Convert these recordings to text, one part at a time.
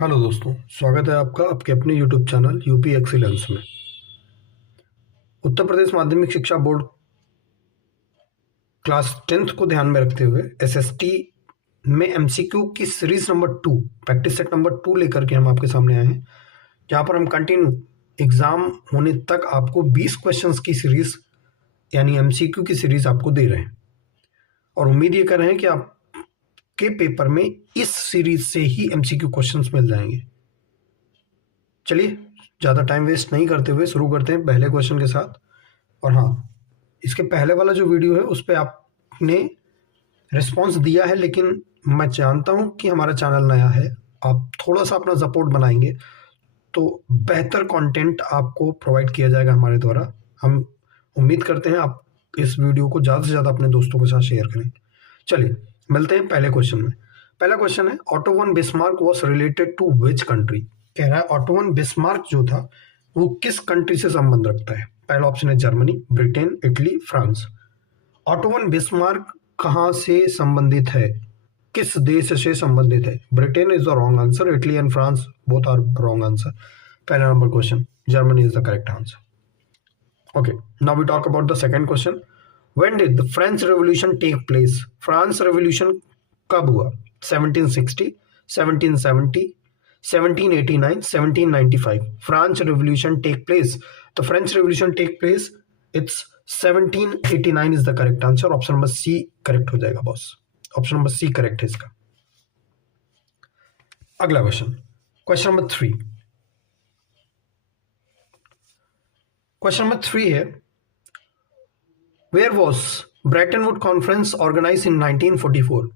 Hello दोस्तों, स्वागत है आपका आपके अपने यूट्यूब चैनल यूपी एक्सीलेंस में। उत्तर प्रदेश माध्यमिक शिक्षा बोर्ड क्लास 10th को ध्यान में रखते हुए एसएसटी में एमसीक्यू की series number 2 practice set number 2 लेकर के हम आपके सामने आए हैं, जहां पर हम कंटिन्यू एग्जाम होने तक आपको 20 क्वेश्चंस की सीरीज यानी एमसीक्यू की सीरीज आपको दे रहे हैं और उम्मीद ये कर रहे हैं कि आपके पेपर में इस सीरीज से ही एमसीक्यू क्वेश्चंस मिल जाएंगे। चलिए ज़्यादा टाइम वेस्ट नहीं करते हुए शुरू करते हैं पहले क्वेश्चन के साथ। और हाँ, इसके पहले वाला जो वीडियो है उस पर आपने रिस्पॉन्स दिया है, लेकिन मैं जानता हूँ कि हमारा चैनल नया है, आप थोड़ा सा अपना सपोर्ट बनाएंगे तो बेहतर कंटेंट आपको प्रोवाइड किया जाएगा हमारे द्वारा। हम उम्मीद करते हैं आप इस वीडियो को ज़्यादा से ज़्यादा अपने दोस्तों के साथ शेयर करें। चलिए मिलते हैं पहले क्वेश्चन में। पहला क्वेश्चन है, Otto von Bismarck was related to which country. कह रहा है ऑटो वन बिस्मार्क जो था वो किस कंट्री से संबंध रखता है। पहला ऑप्शन है Germany, Britain, Italy, France. Otto von Bismarck कहाँ से संबंधित है, किस देश से संबंधित है? Britain is the wrong answer, Italy and France both are wrong answer. पहला number question, Germany is the correct answer. Okay, now we talk about the second question. When did the French revolution take place. France revolution कब हुआ? 1760, 1770, 1789, 1795. French Revolution take place. The French Revolution take place. It's 1789 is the correct answer. Option number C correct हो जाएगा boss. Option number C correct है इसका। अगला question, question number 3। Question number 3 है, where was Bretton would conference organize in 1944।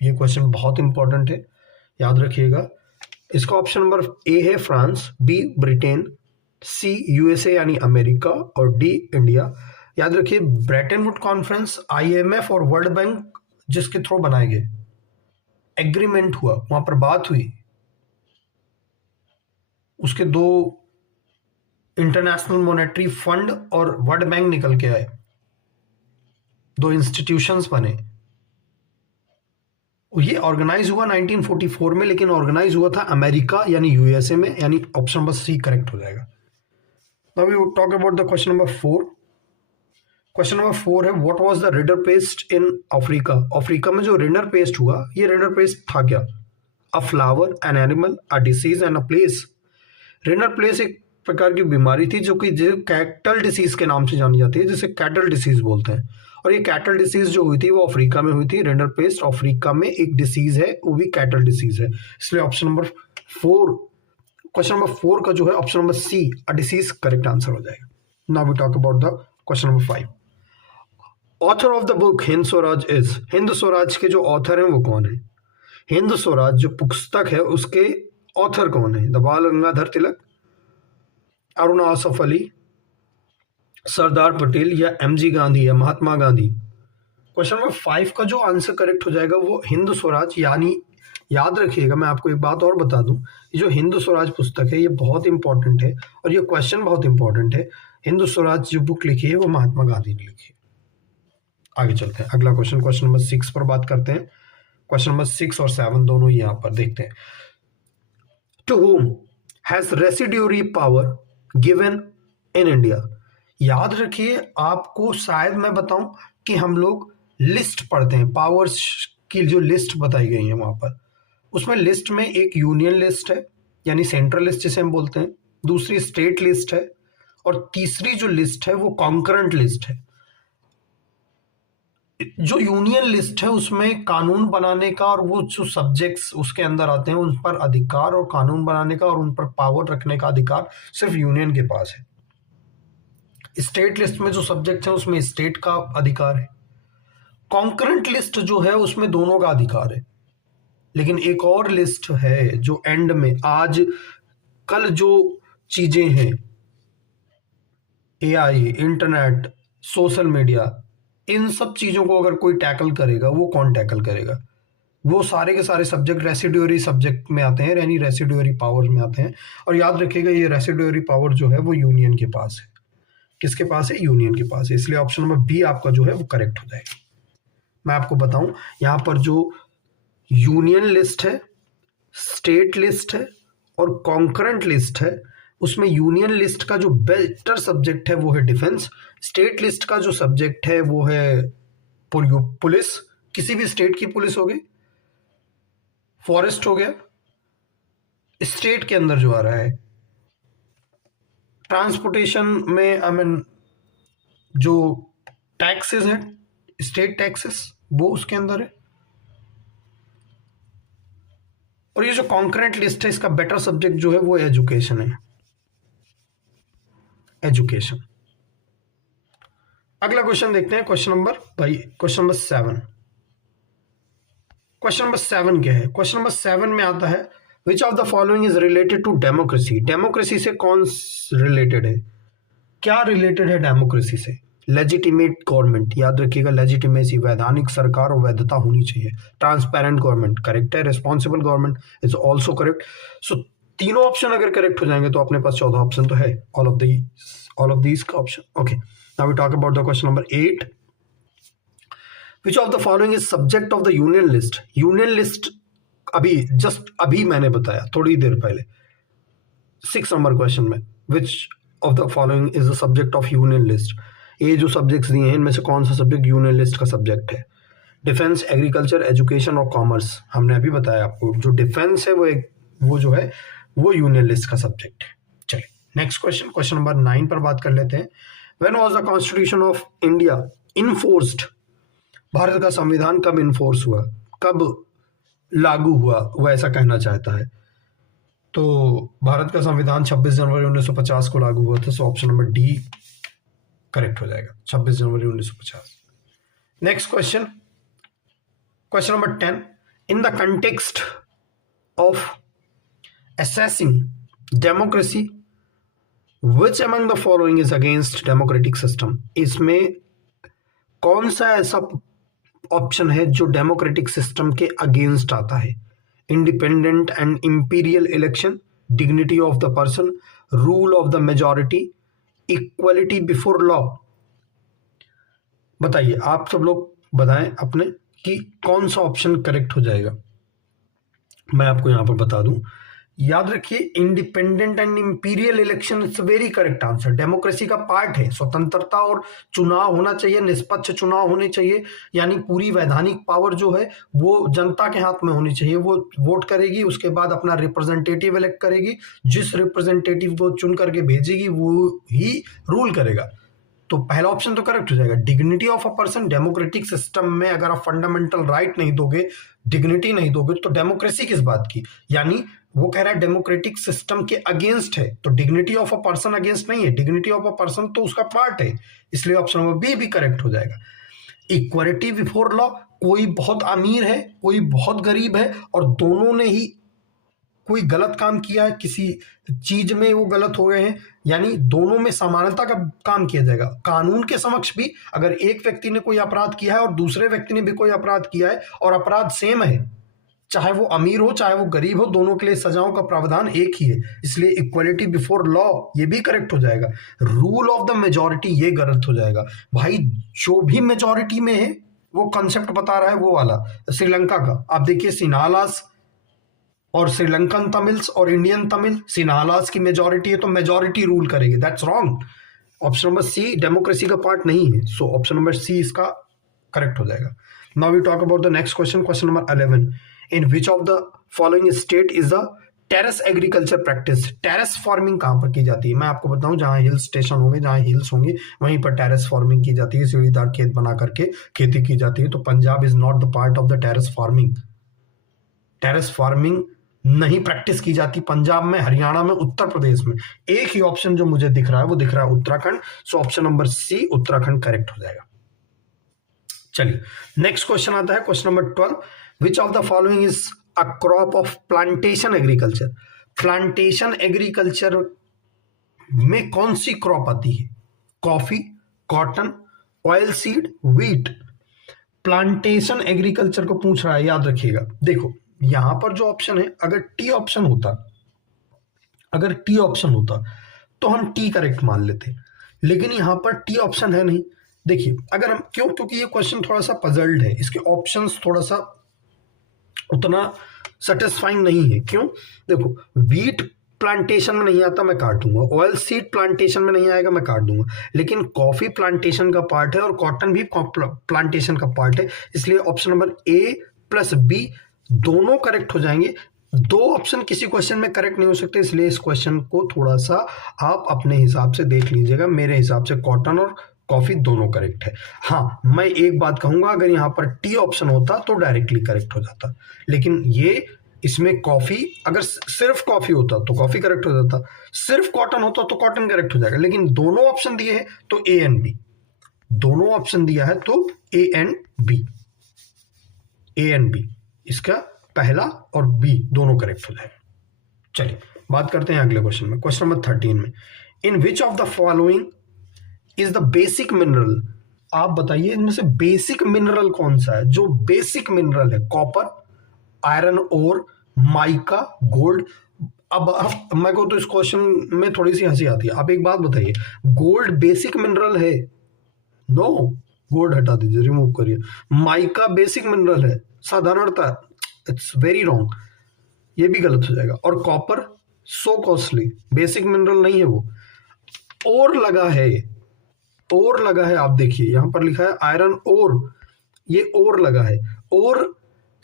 ये question बहुत important है, याद रखिएगा। इसका ऑप्शन नंबर ए है France, B Britain, C USA यानी अमेरिका और डी इंडिया। याद रखिए, ब्रेटन वुड कॉन्फ्रेंस आईएमएफ और वर्ल्ड बैंक जिसके थ्रू बनाए गए, एग्रीमेंट हुआ, वहां पर बात हुई, उसके दो इंटरनेशनल मॉनेटरी फंड और वर्ल्ड बैंक निकल के आए, दो इंस्टीट्यूशंस बने। ये ऑर्गेनाइज हुआ 1944 में, लेकिन ऑर्गेनाइज हुआ था अमेरिका यानी यूएसए में, यानी ऑप्शन नंबर सी करेक्ट हो जाएगा। Now we talk about the question number 4। Question number 4 है, what was the rinderpest in Africa. Africa में जो रिडर पेस्ट हुआ, ये रिडर पेस्ट था क्या? A flower, an animal, a disease and a place. Rinderpest एक प्रकार की बीमारी थी जो कि कैटल डिसीज के नाम से जानी जाती है, जिसे कैटल डिसीज बोलते हैं। और ये कैटल डिसीज जो हुई थी वो अफ्रीका में हुई थी। रिडर पेस्ट अफ्रीका में एक डिसीज है, वो भी कैटल डिसीज है। इसलिए ऑप्शन नंबर 4, क्वेश्चन नंबर 4 का जो है option number C a disease correct answer हो जाएगा। Now we talk about the question number 5। Author of the book Hind Swaraj is. Hind Swaraj के जो ऑथर हैं वो कौन है? हिंद स्वराज जो पुस्तक है उसके ऑथर कौन है? द बाल गंगाधर तिलक, अरुणा आसफ अली, सरदार पटेल या एमजी गांधी या महात्मा गांधी। क्वेश्चन नंबर 5 का जो आंसर करेक्ट हो जाएगा वो हिंद स्वराज, यानी याद रखिएगा, मैं आपको एक बात और बता दूं, ये जो हिंद स्वराज पुस्तक है ये बहुत इंपॉर्टेंट है और ये क्वेश्चन बहुत इंपॉर्टेंट है। हिंद स्वराज जो बुक लिखी है वो महात्मा गांधी ने लिखी है। आगे चलते हैं, अगला क्वेश्चन, क्वेश्चन नंबर 6 पर बात करते हैं। क्वेश्चन नंबर 6 और 7 दोनों यहां पर देखते हैं। To whom has residuary power given in India। याद रखिए, आपको शायद मैं बताऊं कि हम लोग लिस्ट पढ़ते हैं, पावर्स की जो लिस्ट बताई गई है वहां पर, उसमें लिस्ट में एक यूनियन लिस्ट है यानी सेंट्रल लिस्ट जिसे हम बोलते हैं, दूसरी स्टेट लिस्ट है और तीसरी जो लिस्ट है वो कॉन्करेंट लिस्ट है। जो यूनियन लिस्ट है उसमें कानून बनाने का और वो जो सब्जेक्ट्स उसके अंदर आते हैं उन पर अधिकार और कानून बनाने का और उन पर पावर रखने का अधिकार सिर्फ यूनियन के पास है। स्टेट लिस्ट में जो सब्जेक्ट है उसमें स्टेट का अधिकार है। कॉन्करेंट लिस्ट जो है उसमें दोनों का अधिकार है। लेकिन एक और लिस्ट है जो एंड में, आज कल जो चीजें हैं, एआई, इंटरनेट, सोशल मीडिया, इन सब चीजों को अगर कोई टैकल करेगा, वो कौन टैकल करेगा? वो सारे के सारे सब्जेक्ट रेसिड्यूअरी सब्जेक्ट में आते हैं, यानी रेसिड्यूअरी पावर में आते हैं। और याद रखिएगा, ये रेसिड्यूअरी पावर जो है वो यूनियन के पास है। किसके पास है? यूनियन के पास है। इसलिए ऑप्शन नंबर बी आपका जो है वो करेक्ट हो जाएगा। मैं आपको बताऊं, यहां पर जो यूनियन लिस्ट है स्टेट लिस्ट है और कॉन्करेंट लिस्ट है, उसमें यूनियन लिस्ट का जो बेटर सब्जेक्ट है वो है डिफेंस, स्टेट लिस्ट का जो सब्जेक्ट है वो है पुलिस, किसी भी स्टेट की पुलिस हो गई, फॉरेस्ट हो गया, स्टेट के अंदर जो आ रहा है, ट्रांसपोर्टेशन में आई मीन जो टैक्सेस है, स्टेट टैक्सेस, वो उसके अंदर है। और ये जो कॉन्करेंट लिस्ट है इसका बेटर सब्जेक्ट जो है वो एजुकेशन है, एजुकेशन। अगला क्वेश्चन देखते हैं, क्वेश्चन नंबर 7। क्वेश्चन नंबर 7 क्या है? क्वेश्चन नंबर 7 में आता है which of the following is related to democracy. Democracy से कौन रिलेटेड है? क्या रिलेटेड है डेमोक्रेसी से? लेजिटिमेट गवर्नमेंट, याद रखिएगा, लेजिटिमेसी, वैधानिक सरकार और वैधता होनी चाहिए। ट्रांसपेरेंट गवर्नमेंट करेक्ट है। Responsible government is also correct. So तीनों ऑप्शन अगर करेक्ट हो जाएंगे तो अपने पास 14 ऑप्शन तो है, ऑल ऑफ दीज का option. Okay, now we talk about the question number 8। Which of the following is subject of the union list. Union list अभी मैंने बताया थोड़ी देर पहले 6 नंबर क्वेश्चन में, विच of the following is the subject of union list. ये जो subjects दिए हैं इनमें से कौन सा सब्जेक्ट यूनियन लिस्ट का सब्जेक्ट है? डिफेंस, एग्रीकल्चर, एजुकेशन और कॉमर्स। हमने अभी बताया आपको जो डिफेंस है वो जो है वो यूनियन लिस्ट का सब्जेक्ट है। चलिए नेक्स्ट क्वेश्चन, क्वेश्चन नंबर 9 पर बात कर लेते हैं। When was the constitution of India enforced. Bharat का संविधान कब इनफोर्स हुआ, कब लागू हुआ, वो ऐसा कहना चाहता है। तो भारत का संविधान 26 जनवरी 1950 को लागू हुआ था। सो ऑप्शन नंबर डी करेक्ट हो जाएगा, 26 जनवरी 1950। Next question, question number 10। In the context of assessing democracy which among the following is against democratic system। इसमें कौन सा ऐसा ऑप्शन है जो डेमोक्रेटिक सिस्टम के अगेंस्ट आता है? Independent and imperial election, dignity of the person, rule of the majority, equality before law. बताइए, आप सब लोग बताएं अपने कि कौन सा ऑप्शन करेक्ट हो जाएगा। मैं आपको यहां पर बता दूं, याद रखिए independent and imperial election it's very correct answer. Democracy का पार्ट है, स्वतंत्रता और चुनाव होना चाहिए, निष्पक्ष चुनाव होने चाहिए, यानी पूरी वैधानिक पावर जो है वो जनता के हाथ में होनी चाहिए। वो वोट करेगी, उसके बाद अपना रिप्रेजेंटेटिव इलेक्ट करेगी, जिस रिप्रेजेंटेटिव को चुन करके भेजेगी वो ही रूल करेगा। तो पहला ऑप्शन तो करेक्ट हो जाएगा। Dignity of a person, democratic system में अगर आप फंडामेंटल राइट नहीं दोगे, डिग्निटी नहीं दोगे, तो डेमोक्रेसी किस बात की? यानी वो कह रहा है डेमोक्रेटिक सिस्टम के अगेंस्ट है, तो dignity of a person against नहीं है, डिग्निटी ऑफ अ पर्सन तो उसका पार्ट है, इसलिए ऑप्शन नंबर बी भी करेक्ट हो जाएगा। इक्वालिटी बिफोर लॉ, कोई बहुत अमीर है, कोई बहुत गरीब है और दोनों ने ही कोई गलत काम किया है, किसी चीज में वो गलत हो गए हैं, यानी दोनों में समानता का काम किया जाएगा। कानून के समक्ष भी अगर एक व्यक्ति ने कोई अपराध किया है और दूसरे व्यक्ति ने भी कोई अपराध किया है और अपराध सेम है, चाहे वो अमीर हो चाहे वो गरीब हो, दोनों के लिए सजाओं का प्रावधान एक ही है, इसलिए इक्वलिटी बिफोर लॉ ये भी करेक्ट हो जाएगा। रूल ऑफ द मेजॉरिटी ये गलत हो जाएगा। भाई जो भी मेजॉरिटी में है वो कंसेप्ट बता रहा है वो वाला श्रीलंका का। आप देखिए सिन्हालास और श्रीलंकन तमिल्स और इंडियन तमिल, सिन्हालास की मेजॉरिटी है तो मेजॉरिटी रूल करेगी, that's wrong. Option number C democracy का पार्ट नहीं है, सो ऑप्शन नंबर सी इसका करेक्ट हो जाएगा। Now we talk about the next question, question number 11। In which of the following state is the terrace agriculture practice. Terrace farming कहां पर की जाती है? मैं आपको बताऊं, जहां हिल स्टेशन होंगे, जहां हिल्स होंगे, वहीं पर टेरेस फार्मिंग की जाती है, सीढ़ीदार खेत बना करके खेती की जाती है। तो Punjab is not the part of the terrace farming. Terrace farming नहीं प्रैक्टिस की जाती पंजाब में, हरियाणा में, उत्तर प्रदेश में। एक ही ऑप्शन जो मुझे दिख रहा है वो दिख रहा है Uttarakhand, so option number C Uttarakhand correct हो जाएगा। चलिए नेक्स्ट क्वेश्चन आता है, question number 12। Which of the following is a crop of plantation agriculture. Plantation agriculture में कौन सी क्रॉप आती है? Coffee, cotton, oil seed, wheat. Plantation agriculture को पूछ रहा है, याद रखिएगा। देखो यहां पर जो ऑप्शन है, अगर टी ऑप्शन होता तो हम टी करेक्ट मान लेते, लेकिन यहां पर टी ऑप्शन है नहीं। देखिए अगर हम क्योंकि ये क्वेश्चन थोड़ा सा पजल्ड है, इसके ऑप्शंस थोड़ा सा उतना सेटिस्फाइंग नहीं है। क्यों? देखो, वीट प्लांटेशन में नहीं आता, मैं काट दूंगा। ऑयल सीड प्लांटेशन में नहीं आएगा, मैं काट दूंगा। लेकिन कॉफी प्लांटेशन का पार्ट है और कॉटन भी प्लांटेशन का पार्ट है, इसलिए option number A plus B दोनों करेक्ट हो जाएंगे। दो ऑप्शन किसी क्वेश्चन में करेक्ट नहीं हो सकते, इसलिए इस क्वेश्चन को थोड़ा सा आप अपने हिसाब से देख लीजिएगा। मेरे हिसाब से कॉटन और कॉफी दोनों करेक्ट है। हाँ, मैं एक बात कहूंगा, अगर यहाँ पर टी ऑप्शन होता तो डायरेक्टली करेक्ट हो जाता, लेकिन ये इसमें कॉफी, अगर सिर्फ कॉफी होता तो कॉफी करेक्ट हो जाता, सिर्फ कॉटन होता तो कॉटन करेक्ट हो जाएगा। लेकिन दोनों ऑप्शन दिए हैं तो ए एंड बी, दोनों ऑप्शन दिया है तो A and B, A and B, इसका पहला और बी दोनों करेक्ट हो जाएगा। चलिए बात करते हैं अगले क्वेश्चन में, क्वेश्चन नंबर 13 में, in which of the following is the basic mineral. आप बताइए इनमें से बेसिक मिनरल कौन सा है? जो बेसिक मिनरल है, copper, iron ore, mica, gold. अब मेरे को तो इस क्वेश्चन में थोड़ी सी हंसी आती है। आप एक बात बताइए, गोल्ड बेसिक मिनरल है? नो, गोल्ड हटा दीजिए, रिमूव करिए। माइका बेसिक मिनरल है? साधारणता इट्स वेरी रॉन्ग, ये भी गलत हो जाएगा। और कॉपर सो कॉस्टली, बेसिक मिनरल नहीं है वो। और लगा है, और लगा है, आप देखिए यहां पर लिखा है आयरन ओर, ये और लगा है। और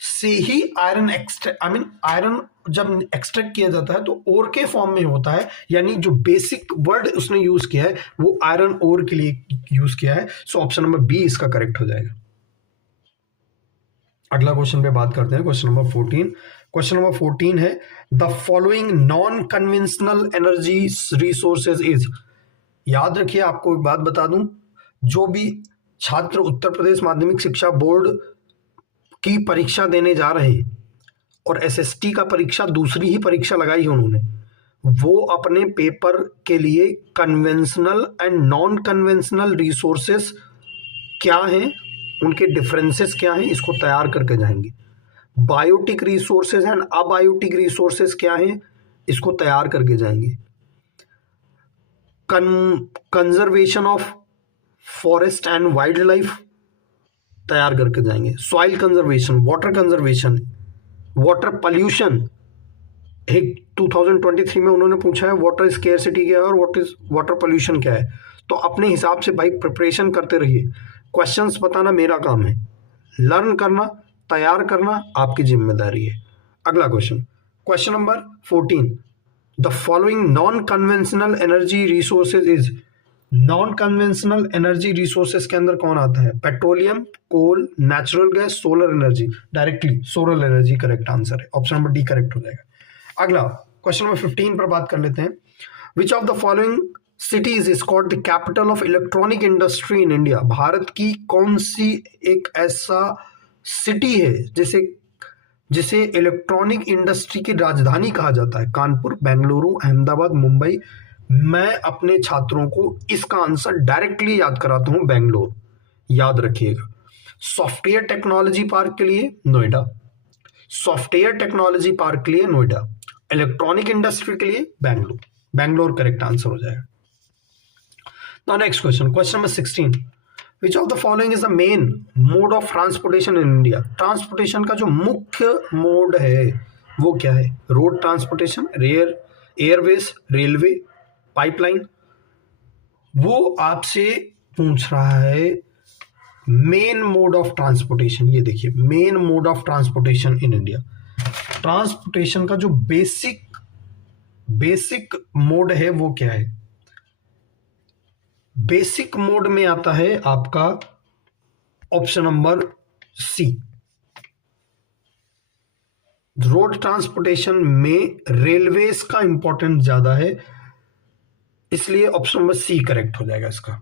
से ही iron extract, I mean iron जब एक्सट्रैक्ट किया जाता है तो ओर के फॉर्म में होता है, यानी जो बेसिक वर्ड उसने यूज किया है वो आयरन ओर के लिए यूज किया है। सो ऑप्शन नंबर बी इसका करेक्ट हो जाएगा। अगला क्वेश्चन पे बात करते हैं, क्वेश्चन नंबर 14। क्वेश्चन नंबर 14 है, the following non conventional energy resources is. याद रखिए, आपको एक बात बता दूं, जो भी छात्र उत्तर प्रदेश माध्यमिक शिक्षा बोर्ड की परीक्षा देने जा रहे हैं और एसएसटी का परीक्षा दूसरी ही परीक्षा लगाई है उन्होंने, वो अपने पेपर के लिए conventional and non conventional resources क्या हैं, उनके डिफरेंसेस क्या हैं, इसको तैयार करके जाएंगे। Biotic resources and abiotic resources क्या हैं, इसको तैयार करके जाएंगे। Conservation of forest and wildlife तैयार करके जाएंगे। सॉइल कंजर्वेशन, वाटर पोल्यूशन, एक 2023 में उन्होंने पूछा है वाटर स्केर्सिटी क्या है और वाटर पोल्यूशन क्या है। तो अपने हिसाब से भाई प्रिपरेशन करते रहिए, क्वेश्चंस बताना मेरा काम है, लर्न करना, तैयार करना आपकी जिम्मेदारी है। अगला question, question number 14, the following non conventional energy resources is. Non conventional energy resources के अंदर कौन आता है? Petroleum, coal, natural gas, solar energy. Directly solar energy correct answer है, ऑप्शन नंबर डी करेक्ट हो जाएगा। अगला क्वेश्चन नंबर 15 पर बात कर लेते हैं, विच of the following cities is called the capital of electronic industry in India. Bharat की कौन सी एक ऐसा सिटी है जिसे इलेक्ट्रॉनिक इंडस्ट्री की राजधानी कहा जाता है? कानपुर, बेंगलुरु, अहमदाबाद, मुंबई। मैं अपने छात्रों को इसका आंसर डायरेक्टली याद कराता हूं, बेंगलोर। याद रखिएगा। सॉफ्टवेयर टेक्नोलॉजी पार्क के लिए नोएडा, सॉफ्टवेयर टेक्नोलॉजी पार्क के लिए नोएडा, इलेक्ट्रॉनिक इंडस्ट्री के लिए बेंगलोर। बेंगलोर करेक्ट आंसर हो जाएगा। Now next question, question number 16, which of the following is the main mode of transportation in India. Transportation का जो मुख्य मोड है वो क्या है? Road transportation, Airways, railway, pipeline. वो आपसे पूछ रहा है मेन मोड ऑफ ट्रांसपोर्टेशन। ये देखिए, main mode of transportation in India. Transportation का जो बेसिक मोड है वो क्या है? बेसिक मोड में आता है आपका option number C. Road transportation में रेलवेज का इंपॉर्टेंस ज्यादा है, इसलिए ऑप्शन नंबर सी करेक्ट हो जाएगा इसका।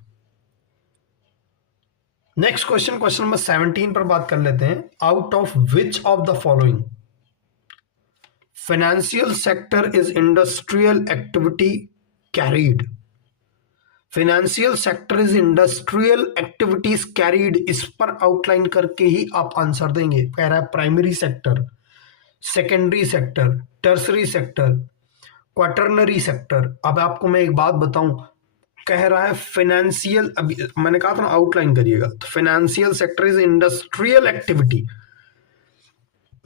नेक्स्ट क्वेश्चन, क्वेश्चन नंबर 17 पर बात कर लेते हैं, out of which of the following financial sector is industrial activity carried. Financial sector is industrial activities carried, इस पर आउटलाइन करके ही आप आंसर देंगे। कह रहा है primary sector, secondary sector, tertiary sector, quaternary sector. अब आपको मैं एक बात बताऊं, कह रहा है फाइनेंशियल, अभी मैंने कहा था ना आउटलाइन करिएगा, तो financial sector is industrial activity,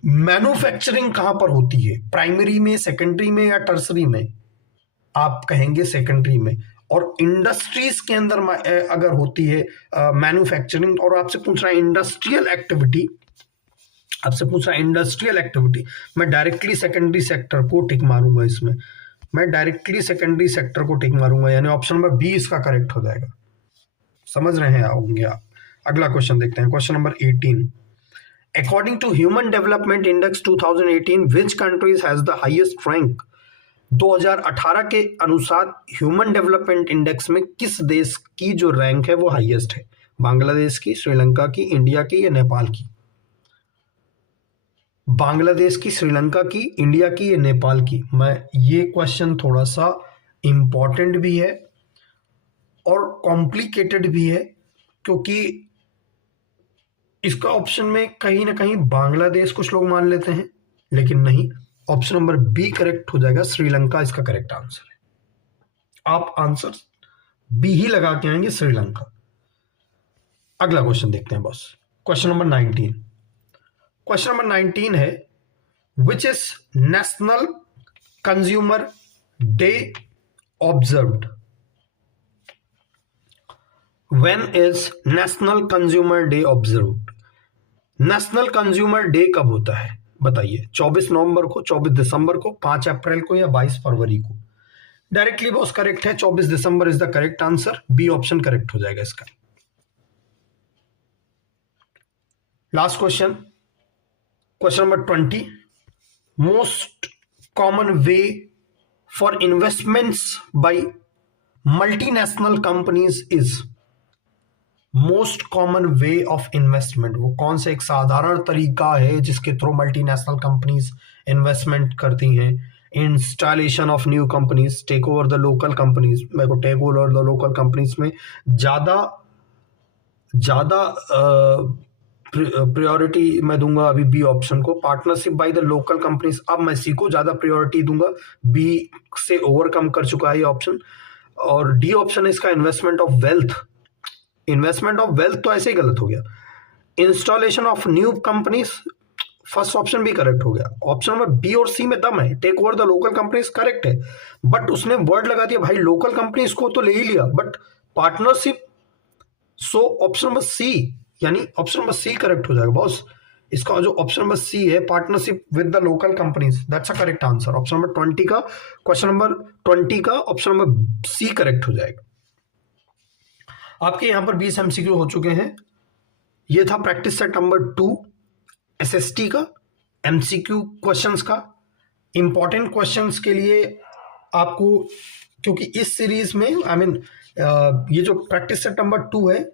manufacturing कहां पर होती है, प्राइमरी में, सेकेंडरी में या टर्सरी में? आप कहेंगे सेकेंडरी में। और इंडस्ट्रीज के अंदर अगर होती है मैन्युफैक्चरिंग, और आपसे पूछ रहा है इंडस्ट्रियल एक्टिविटी, आपसे पूछ रहा है इंडस्ट्रियल एक्टिविटी, मैं डायरेक्टली सेकेंडरी सेक्टर को टिक मारूंगा इसमें, मैं डायरेक्टली सेकेंडरी सेक्टर को टिक मारूंगा, यानी ऑप्शन नंबर बी इसका करेक्ट हो जाएगा। समझ रहे हैं होंगे आप। अगला क्वेश्चन देखते हैं, question number 18। According to human development index 2018 which countries has the highest rank? 2018 के अनुसार ह्यूमन डेवलपमेंट इंडेक्स में किस देश की जो रैंक है वो हाईएस्ट है? बांग्लादेश की, श्रीलंका की, इंडिया की या नेपाल की? बांग्लादेश की, श्रीलंका की, इंडिया की या नेपाल की? मैं ये क्वेश्चन थोड़ा सा इंपॉर्टेंट भी है और कॉम्प्लिकेटेड भी है, क्योंकि इसका ऑप्शन में कहीं ना कहीं बांग्लादेश कुछ लोग मान लेते हैं, लेकिन नहीं, ऑप्शन नंबर बी करेक्ट हो जाएगा, श्रीलंका इसका करेक्ट आंसर है। आप आंसर बी ही लगा के आएंगे, श्रीलंका। अगला क्वेश्चन देखते हैं boss, question number 19। Question number 19 है, which is national consumer day observed? When is national consumer day observed? National consumer day कब होता है बताइए? 24 नवंबर को, 24 दिसंबर को, 5 अप्रैल को या 22 फरवरी को? डायरेक्टली बॉस करेक्ट है, 24 December is the correct answer, B option correct हो जाएगा इसका। Last question, question number 20। Most common way for investments by multinational companies is? Most common way of investment, वो कौन सा एक साधारण तरीका है जिसके थ्रू मल्टीनेशनल कंपनीज इन्वेस्टमेंट करती हैं? Installation of new companies, take over the local companies. मेरे को take over the local companies में ज्यादा प्रायोरिटी मैं दूंगा अभी बी ऑप्शन को। Partnership by the local companies, अब मैं सी को ज्यादा प्रायोरिटी दूंगा, बी से ओवरकम कर चुका है ये ऑप्शन। और डी ऑप्शन है इसका, investment of wealth. Investment of wealth तो ऐसे ही गलत हो गया। Installation of new companies, first option भी करेक्ट हो गया। ऑप्शन नंबर बी और सी में दम है, take over the local companies correct है, बट उसने वर्ड लगा दिया भाई लोकल कंपनीज को तो ले ही लिया, but partnership, so option number C, यानी ऑप्शन नंबर सी करेक्ट हो जाएगा बॉस। इसका जो ऑप्शन नंबर सी है, partnership with the local companies, that's a correct answer. Option number 20 का, क्वेश्चन नंबर 20 का ऑप्शन नंबर सी करेक्ट हो जाएगा। आपके यहां पर 20 एमसीक्यू हो चुके हैं। ये था प्रैक्टिस सेट नंबर 2 एसएसटी का, एमसीक्यू क्वेश्चंस का। इंपॉर्टेंट क्वेश्चंस के लिए आपको, क्योंकि इस सीरीज में ये जो प्रैक्टिस सेट नंबर 2 है,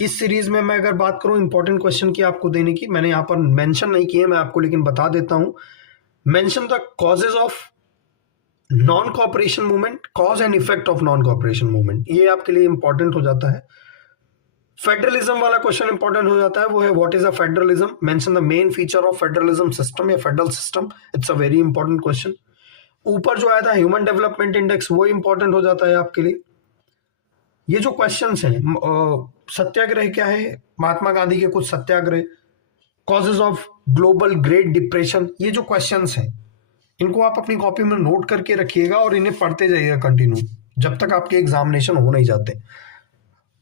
इस सीरीज में मैं अगर बात करूं इंपॉर्टेंट क्वेश्चन की आपको देने की, मैंने यहां पर मेंशन नहीं किए, मैं आपको लेकिन बता देता हूं। Mention the causes of non cooperation movement, cause and effect of non cooperation movement, ये आपके लिए इंपॉर्टेंट हो जाता है। फेडरलिज्म वाला क्वेश्चन इंपॉर्टेंट हो जाता है, वो है what is a federalism, mention the main feature of federalism system या federal system, it's a very important question. ऊपर जो आया था ह्यूमन डेवलपमेंट इंडेक्स, वो इंपॉर्टेंट हो जाता है आपके लिए। ये जो क्वेश्चंस हैं, सत्याग्रह क्या है, महात्मा गांधी के कुछ satyagraha, causes of global great depression, ये जो क्वेश्चंस हैं इनको आप अपनी कॉपी में नोट करके रखिएगा और इन्हें पढ़ते जाइएगा कंटिन्यू, जब तक आपके एग्जामिनेशन हो नहीं जाते।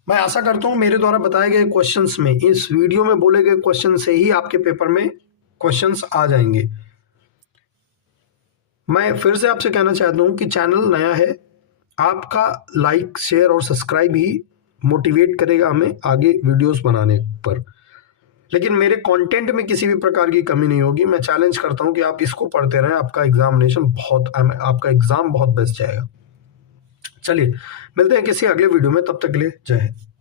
मैं आशा करता हूं मेरे द्वारा बताए गए क्वेश्चंस में, इस वीडियो में बोले गए क्वेश्चन से ही आपके पेपर में क्वेश्चंस आ जाएंगे। मैं फिर से आपसे कहना चाहता हूं कि चैनल नया है, आपका लाइक, शेयर और सब्सक्राइब ही मोटिवेट करेगा हमें आगे वीडियोस बनाने पर। लेकिन मेरे कंटेंट में किसी भी प्रकार की कमी नहीं होगी। मैं चैलेंज करता हूं कि आप इसको पढ़ते रहें, आपका एग्जाम बहुत बेस्ट जाएगा। चलिए मिलते हैं किसी अगले वीडियो में, तब तक के लिए जय हिंद।